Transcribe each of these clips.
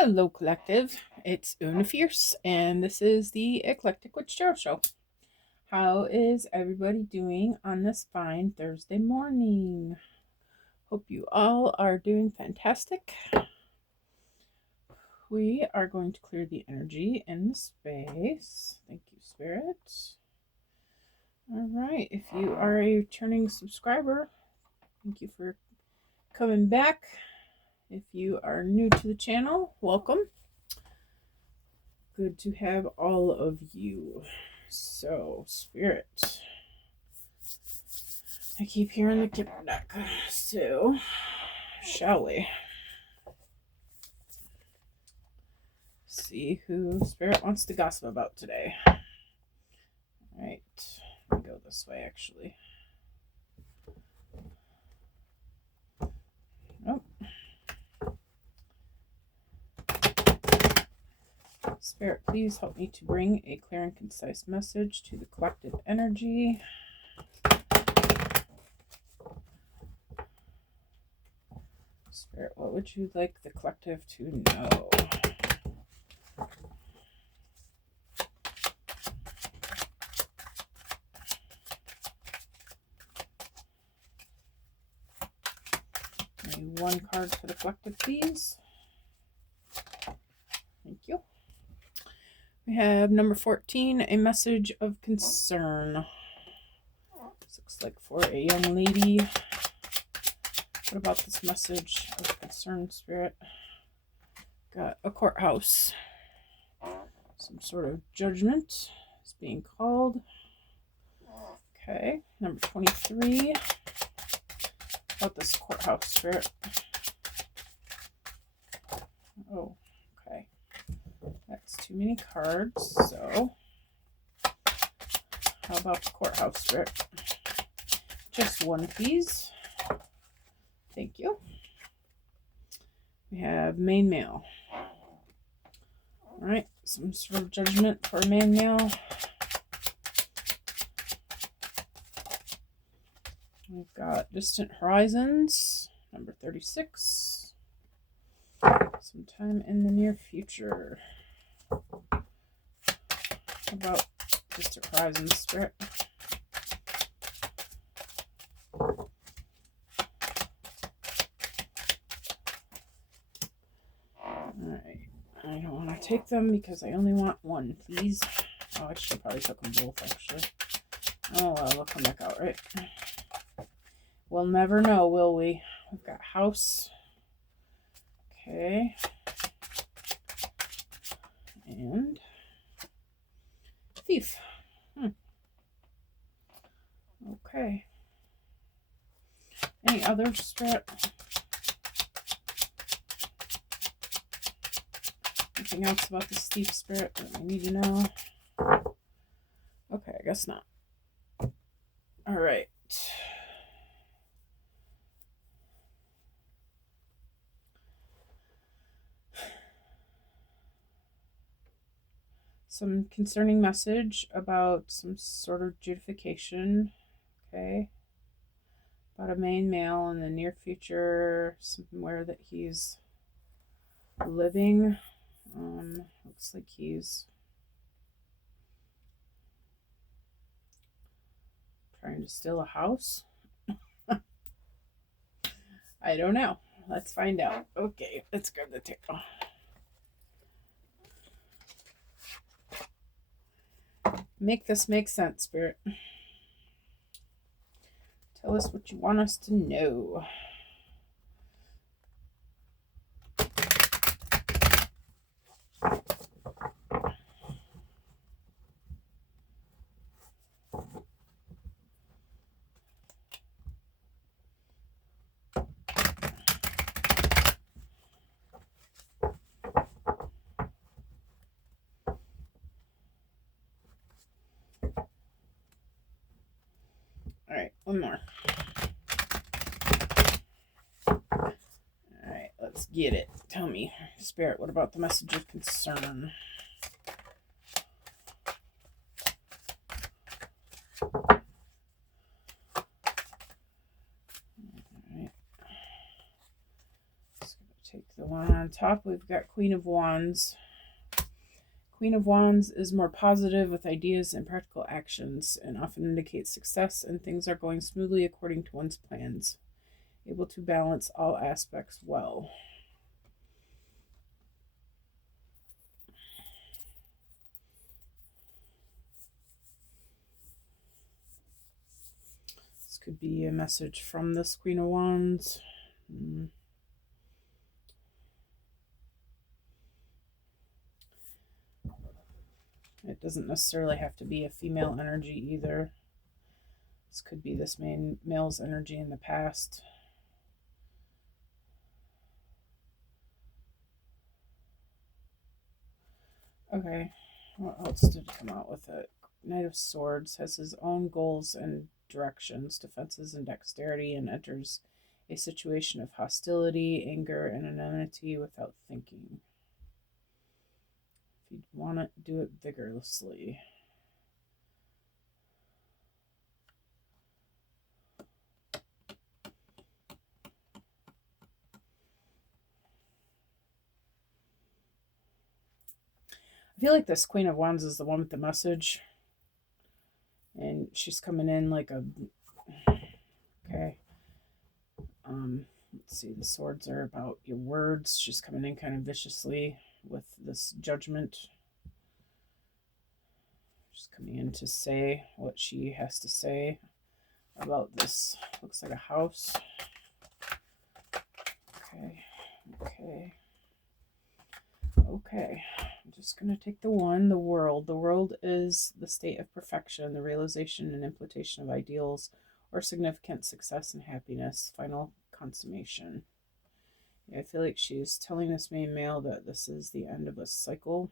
Hello, Collective. It's Una Fierce, and this is the Eclectic Witch Tarot Show. How is everybody doing on this fine Thursday morning? Hope you all are doing fantastic. We are going to clear the energy in the space. Thank you, Spirit. All right, if you are a returning subscriber, thank you for coming back. If you are new to the channel, welcome. Good to have all of you. So, Spirit. I keep hearing the Kipper deck. So, shall we? See who Spirit wants to gossip about today. Alright. Let me go this way, actually. Oh. Spirit, please help me to bring a clear and concise message to the collective energy. Spirit, what would you like the collective to know? One card for the collective, please. Thank you. We have number 14, a message of concern. This looks like for a young lady. What about this message of concern, Spirit? Got a courthouse. Some sort of judgment is being called. Okay, number 23. About this courthouse, Spirit. Oh, okay. That's too many cards, so how about the courthouse, Spirit? Just one, please. Thank you. We have main mail. All right, some sort of judgment for main mail. We've got distant horizons, number 36. Sometime in the near future. How about distant horizons, Spirit? Alright, I don't want to take them because I only want one, please. Oh, I should probably took them both, actually. Oh, well, they'll come back out, right? We'll never know, will we? We've got house. Okay. And thief. Okay. Any others, Spirit? Anything else about this thief, Spirit, that we need to know? Okay, I guess not. All right. Some concerning message about some sort of judification. Okay. About a main male in the near future, somewhere that he's living. Looks like he's trying to steal a house. I don't know. Let's find out. Okay, let's grab the tickle. Make this make sense, Spirit. Tell us what you want us to know. All right, one more. All right, let's get it. Tell me, Spirit, what about the message of concern? On top, we've got Queen of Wands. Queen of Wands is more positive with ideas and practical actions and often indicates success and things are going smoothly according to one's plans. Able to balance all aspects well. This could be a message from this Queen of Wands. It doesn't necessarily have to be a female energy either. This could be this male's energy in the past. Okay, what else did come out with it? Knight of Swords has his own goals and directions, defenses, and dexterity, and enters a situation of hostility, anger, and enmity without thinking. If you want to do it vigorously. I feel like this Queen of Wands is the one with the message. And she's coming in like a... Okay. Let's see, the swords are about your words. She's coming in kind of viciously with this judgment. She's coming in to say what she has to say about this. Looks like a house. Okay. I'm just going to take the one, the world. The world is the state of perfection, the realization and implementation of ideals or significant success and happiness, final consummation. I feel like she's telling this main male that this is the end of a cycle.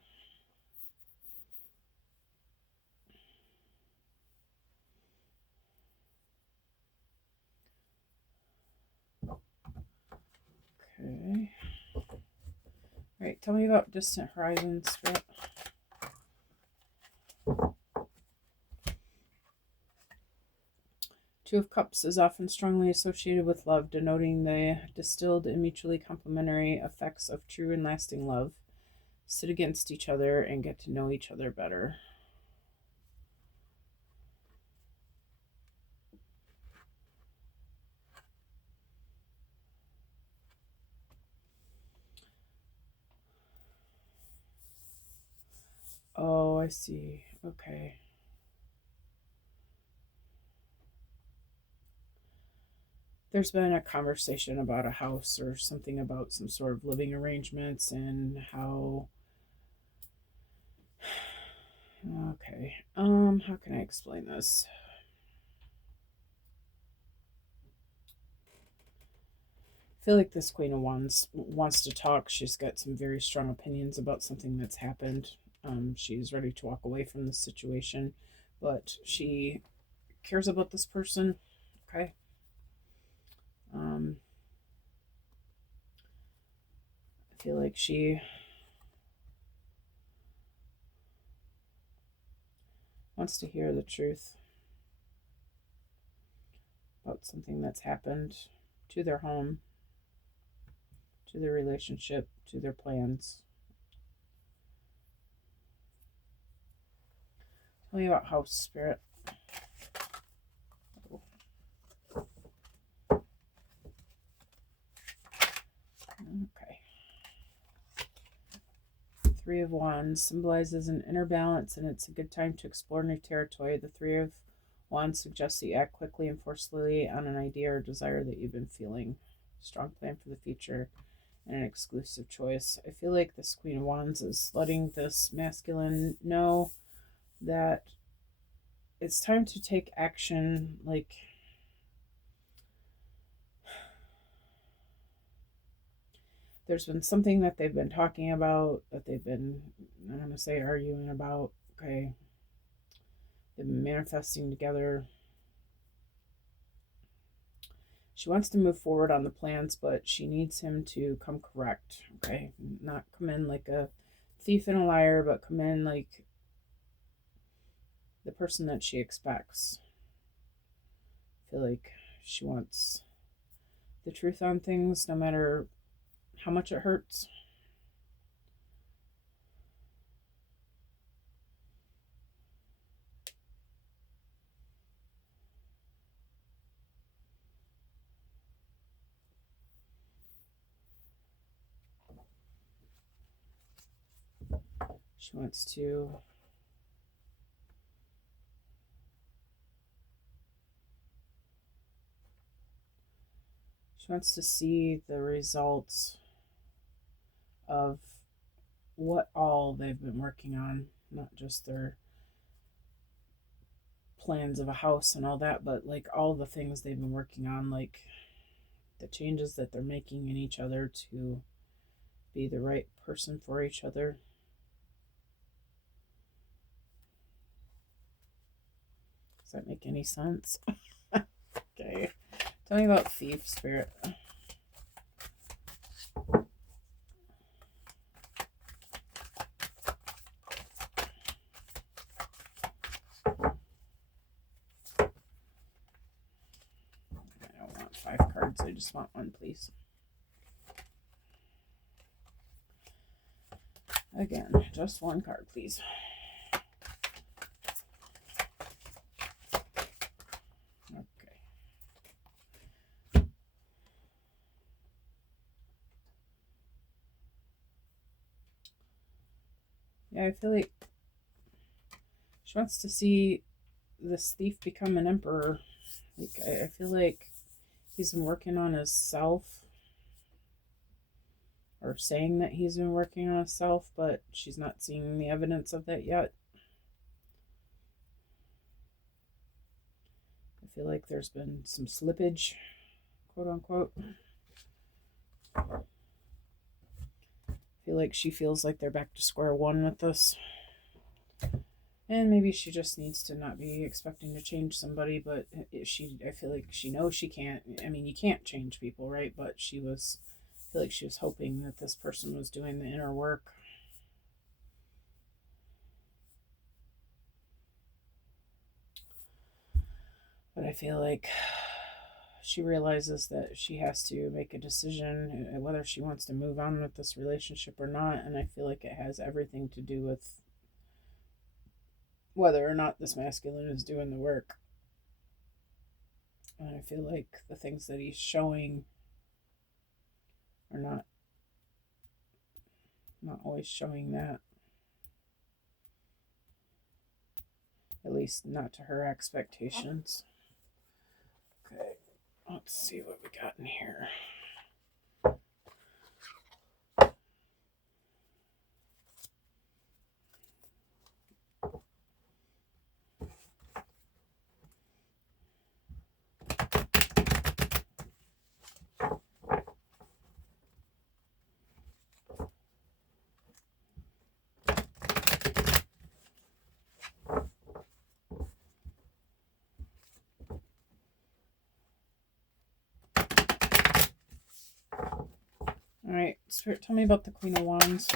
Okay. All right, tell me about Distant Horizons, Spirit. Two of Cups is often strongly associated with love, denoting the distilled and mutually complementary effects of true and lasting love. Sit against each other and get to know each other better. Oh, I see. Okay. There's been a conversation about a house or something about some sort of living arrangements and how... Okay. How can I explain this? I feel like this Queen of Wands wants to talk. She's got some very strong opinions about something that's happened. She's ready to walk away from this situation, but she cares about this person. Okay. I feel like she wants to hear the truth about something that's happened to their home, to their relationship, to their plans. Tell me about House, Spirit. Okay. Three of Wands symbolizes an inner balance, and it's a good time to explore new territory. The Three of Wands suggests that you act quickly and forcefully on an idea or desire that you've been feeling. Strong plan for the future and an exclusive choice. I feel like this Queen of Wands is letting this masculine know that it's time to take action. Like, there's been something that they've been talking about, that they've been, I'm going to say, arguing about. Okay. They've been manifesting together. She wants to move forward on the plans, but she needs him to come correct. Okay. Not come in like a thief and a liar, but come in like the person that she expects. I feel like she wants the truth on things, no matter how much it hurts. She wants to see the results of what all they've been working on, not just their plans of a house and all that, but like all the things they've been working on, like the changes that they're making in each other to be the right person for each other. Does that make any sense? Okay. Tell me about Thief, Spirit. I don't want 5 cards. I just want 1, please. Again, just 1 card, please. Okay. Yeah, I feel like she wants to see this thief become an emperor. Like, I feel like he's been working on his self, or saying that he's been working on himself, but she's not seeing the evidence of that yet. I feel like there's been some slippage, quote unquote. I feel like she feels like they're back to square one with this. And maybe she just needs to not be expecting to change somebody, but I feel like she knows she can't. I mean, you can't change people, right? But I feel like she was hoping that this person was doing the inner work. But I feel like she realizes that she has to make a decision whether she wants to move on with this relationship or not. And I feel like it has everything to do with whether or not this masculine is doing the work. And I feel like the things that he's showing are not always showing that. At least not to her expectations. Okay, let's see what we got in here. All right, Spirit, tell me about the Queen of Wands.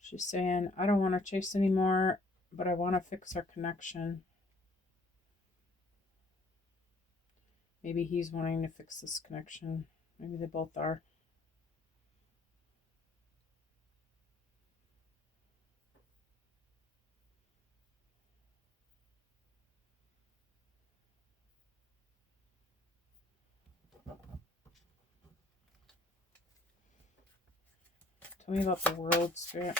She's saying, I don't want to chase anymore, but I want to fix our connection. Maybe he's wanting to fix this connection. Maybe they both are. Tell me about the World, Spirit.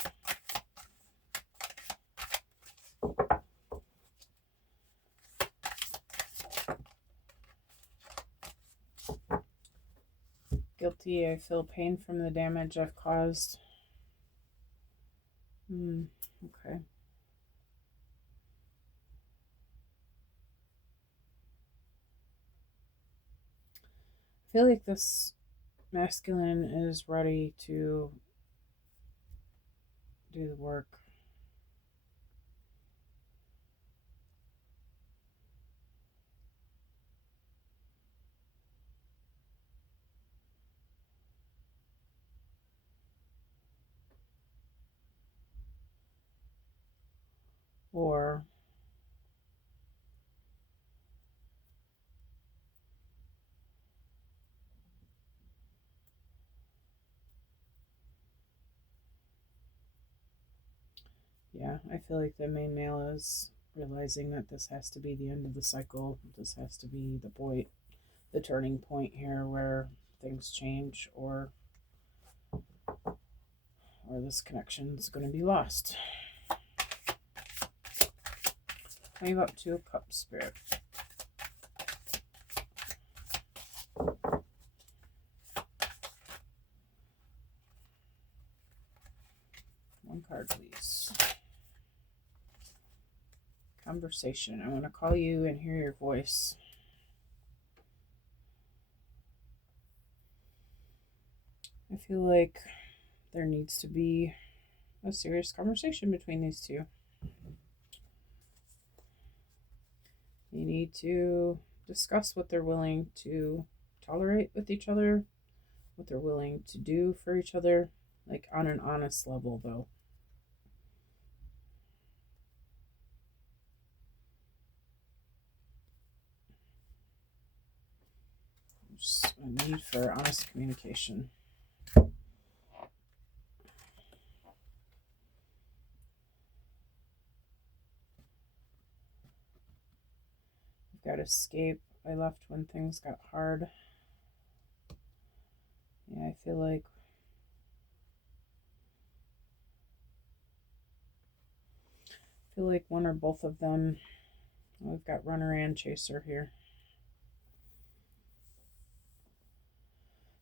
Guilty. I feel pain from the damage I've caused. Okay. I feel like this masculine is ready to do the work. Or yeah, I feel like the main male is realizing that this has to be the end of the cycle. This has to be the point, the turning point here where things change, or this connection is going to be lost. How about Two of Cups, Spirit? One card, please. Conversation. I want to call you and hear your voice. I feel like there needs to be a serious conversation between these two. They need to discuss what they're willing to tolerate with each other, what they're willing to do for each other, like on an honest level, though. There's a need for honest communication. I've got escape. I left when things got hard. Yeah, I feel like one or both of them. We've got runner and chaser here.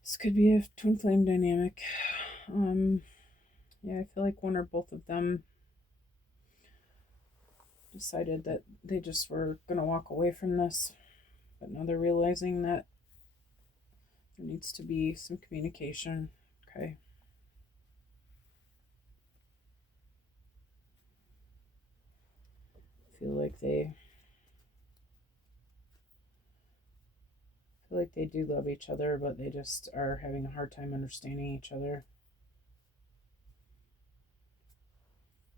This could be a twin flame dynamic. Yeah, I feel like one or both of them decided that they just were going to walk away from this. But now they're realizing that there needs to be some communication. Okay. I feel like they do love each other, but they just are having a hard time understanding each other.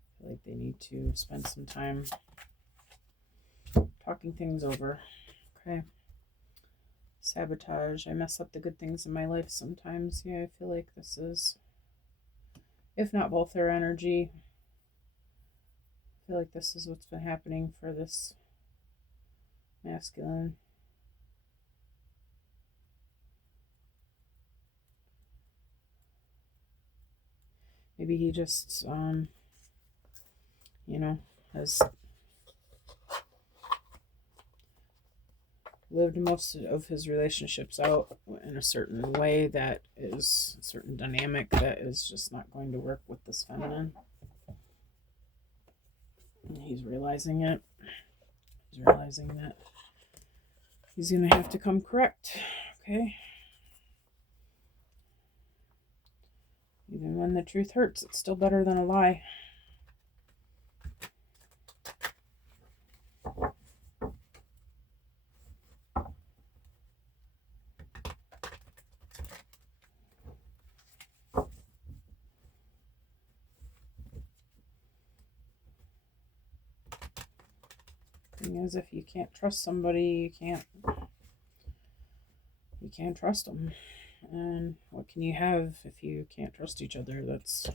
I feel like they need to spend some time talking things over. Okay. Sabotage. I mess up the good things in my life sometimes. Yeah, I feel like this is, if not both their energy, I feel like this is what's been happening for this masculine. Maybe he just, has lived most of his relationships out in a certain way that is a certain dynamic that is just not going to work with this feminine. And he's realizing it. He's realizing that he's going to have to come correct. Okay. Even when the truth hurts, it's still better than a lie. Thing is, if you can't trust somebody, you can't trust them. And what can you have if you can't trust each other? That's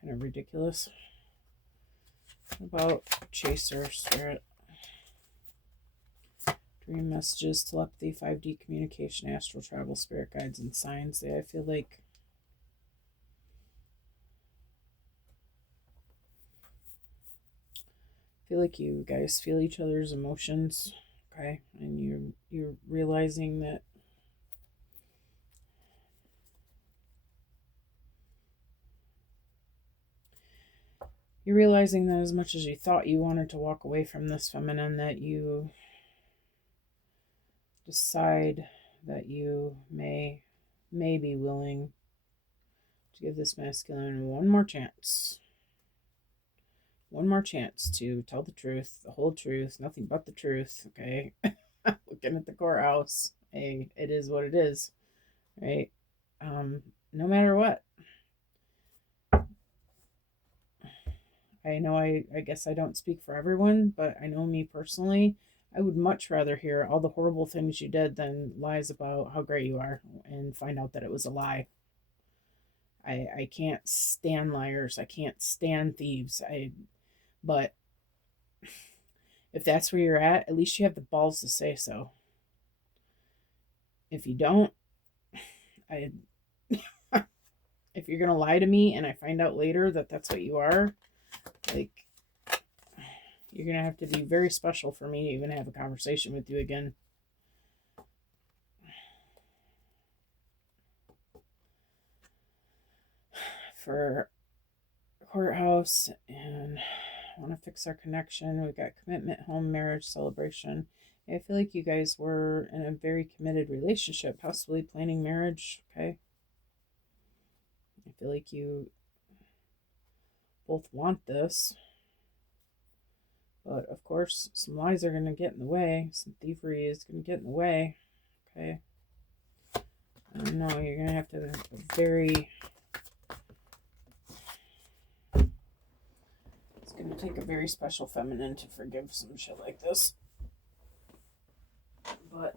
kind of ridiculous. What about chaser, spirit? Dream messages, telepathy, 5D communication, astral travel, spirit guides, and signs. I feel like you guys feel each other's emotions, okay? And you're realizing that as much as you thought you wanted to walk away from this feminine, that you decide that you may be willing to give this masculine one more chance to tell the truth, the whole truth, nothing but the truth. Okay. Looking at the courthouse, hey, it is what it is, right? No matter what, I know I guess I don't speak for everyone, but I know me personally, I would much rather hear all the horrible things you did than lies about how great you are and find out that it was a lie. I can't stand liars. I can't stand thieves. But if that's where you're at least you have the balls to say so. If you don't, I if you're going to lie to me and I find out later that that's what you are, like, you're going to have to be very special for me to even have a conversation with you again. For courthouse, and I want to fix our connection. We got commitment, home, marriage, celebration. I feel like you guys were in a very committed relationship, possibly planning marriage. Okay. I feel like you both want this. But of course, some lies are going to get in the way. Some thievery is going to get in the way. Okay. I don't know. You're going to have to very... It's going to take a very special feminine to forgive some shit like this. But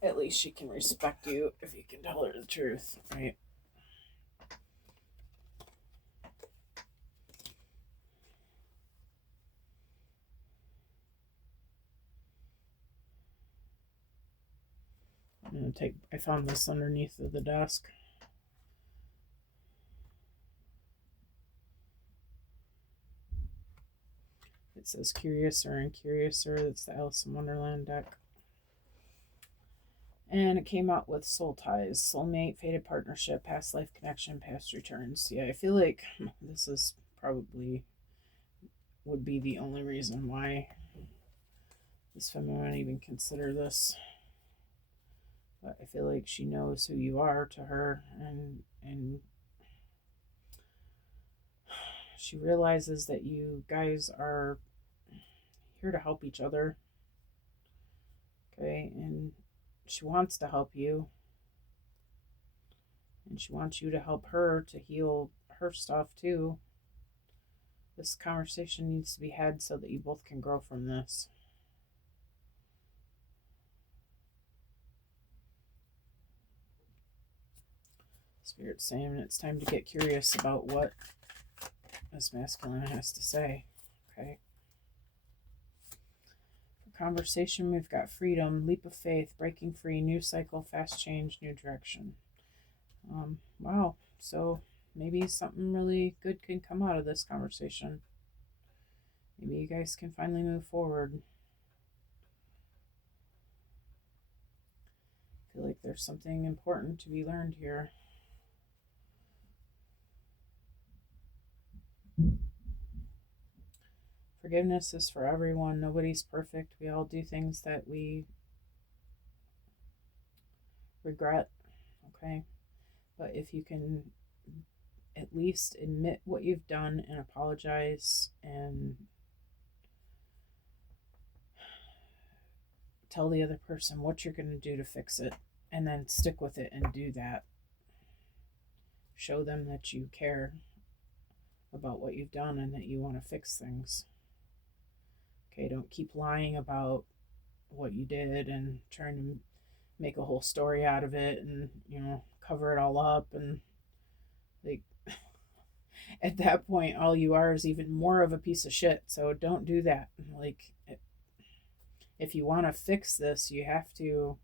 at least she can respect you if you can tell her the truth, right? I found this underneath of the desk. It says Curiouser and Curiouser. That's the Alice in Wonderland deck. And it came out with soul ties, soulmate, fated partnership, past life connection, past returns. Yeah, I feel like this is probably would be the only reason why this feminine would even consider this. But I feel like she knows who you are to her, and she realizes that you guys are here to help each other. Okay, and she wants to help you. And she wants you to help her to heal her stuff too. This conversation needs to be had so that you both can grow from this. Spirit's saying it's time to get curious about what this masculine has to say. Okay. For conversation, we've got freedom, leap of faith, breaking free, new cycle, fast change, new direction. Wow. So maybe something really good can come out of this conversation. Maybe you guys can finally move forward. I feel like there's something important to be learned here. Forgiveness is for everyone. Nobody's perfect. We all do things that we regret. Okay. But if you can at least admit what you've done and apologize and tell the other person what you're going to do to fix it, and then stick with it and do that. Show them that you care about what you've done and that you want to fix things. Okay, don't keep lying about what you did and trying to make a whole story out of it and, cover it all up. And, like, at that point, all you are is even more of a piece of shit. So don't do that. Like, if you want to fix this, you have to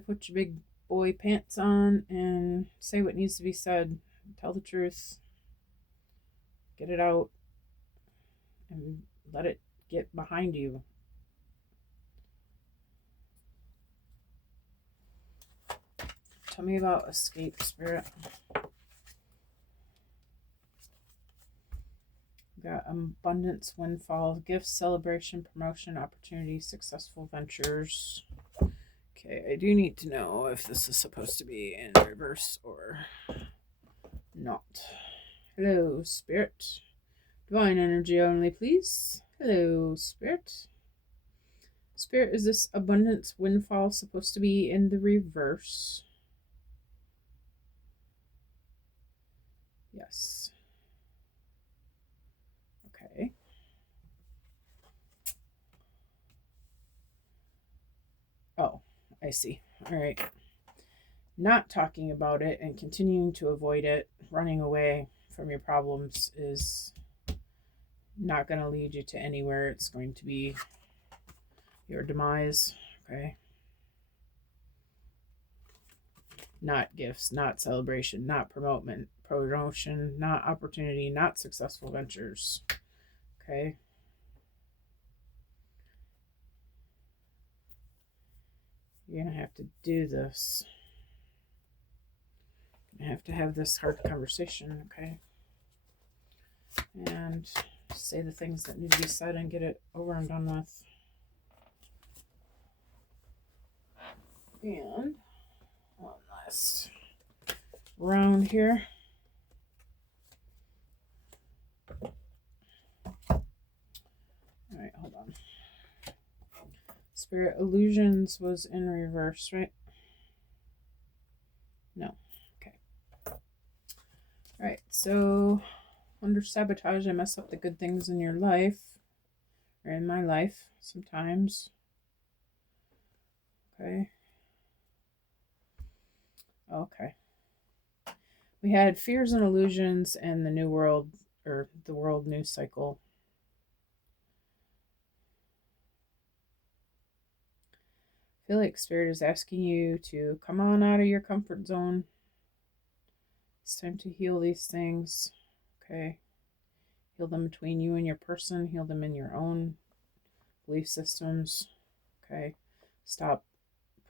put your big boy pants on and say what needs to be said. Tell the truth. Get it out and let it get behind you. Tell me about escape, Spirit. We got abundance, windfall, gifts, celebration, promotion, opportunity, successful ventures. Okay, I do need to know if this is supposed to be in reverse or not. Hello, Spirit. Divine energy only, please. Hello, Spirit. Spirit, is this abundance windfall supposed to be in the reverse? Yes. Okay. Oh, I see. All right. Not talking about it and continuing to avoid it, running away from your problems is not going to lead you to anywhere. It's going to be your demise. Okay. Not gifts, not celebration, not promotion, not opportunity, not successful ventures. Okay. You're going to have to do this. I have to have this hard conversation, okay? And say the things that need to be said and get it over and done with. And one last round here. All right, hold on. Spirit Illusions was in reverse, right? No. Okay. All right, so under sabotage, I mess up the good things in your life, or in my life sometimes. Okay. Okay. We had Fears and Illusions and the New World, or the World News Cycle. I feel like Spirit is asking you to come on out of your comfort zone. It's time to heal these things. Okay. Heal them between you and your person. Heal them in your own belief systems. Okay. Stop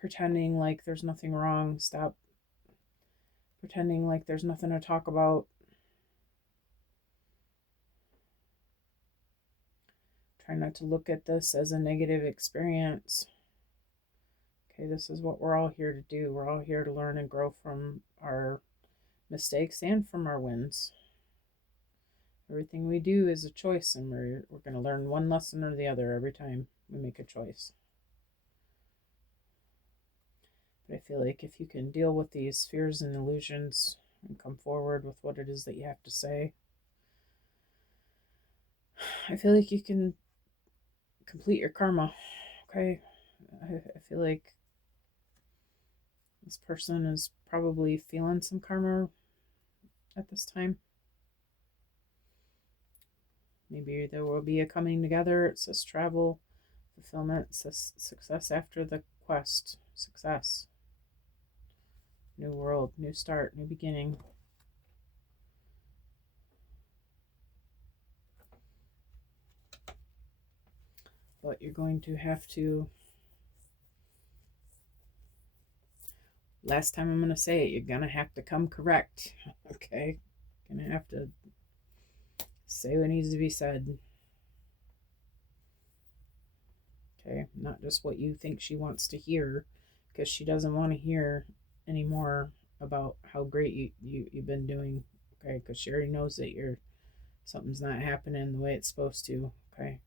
pretending like there's nothing wrong. Stop pretending like there's nothing to talk about. Try not to look at this as a negative experience. Okay, this is what we're all here to do. We're all here to learn and grow from our mistakes and from our wins. Everything we do is a choice, and we're going to learn one lesson or the other every time we make a choice. But I feel like if you can deal with these fears and illusions and come forward with what it is that you have to say, I feel like you can complete your karma. Okay? I feel like this person is probably feeling some karma at this time. Maybe there will be a coming together. It says travel, fulfillment, it says success after the quest. Success. New world, new start, new beginning. But you're going to have to, last time I'm going to say it, you're going to have to come correct. Okay? You're going to have to say what needs to be said. Okay? Not just what you think she wants to hear, because she doesn't want to hear anymore about how great you've been doing. Okay? Because she already knows that something's not happening the way it's supposed to. Okay?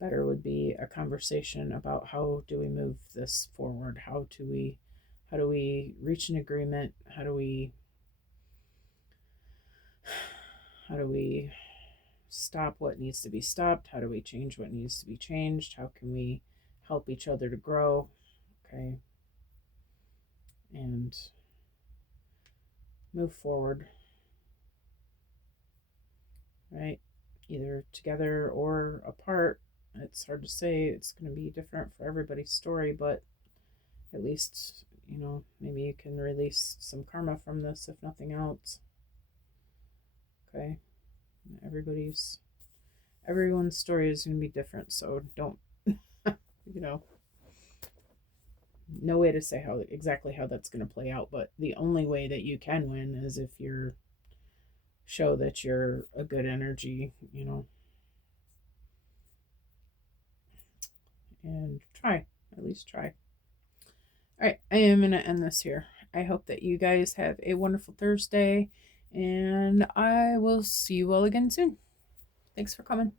Better would be a conversation about how do we move this forward? How do we reach an agreement? How do we stop what needs to be stopped? How do we change what needs to be changed? How can we help each other to grow? Okay. And move forward. Right? Either together or apart. It's hard to say. It's going to be different for everybody's story, but at least, maybe you can release some karma from this, if nothing else. Okay? Everyone's story is going to be different, so don't, no way to say exactly how that's going to play out, but the only way that you can win is if you show that you're a good energy, and at least try. All right, I am going to end this here. I hope that you guys have a wonderful Thursday, and I will see you all again soon. Thanks for coming.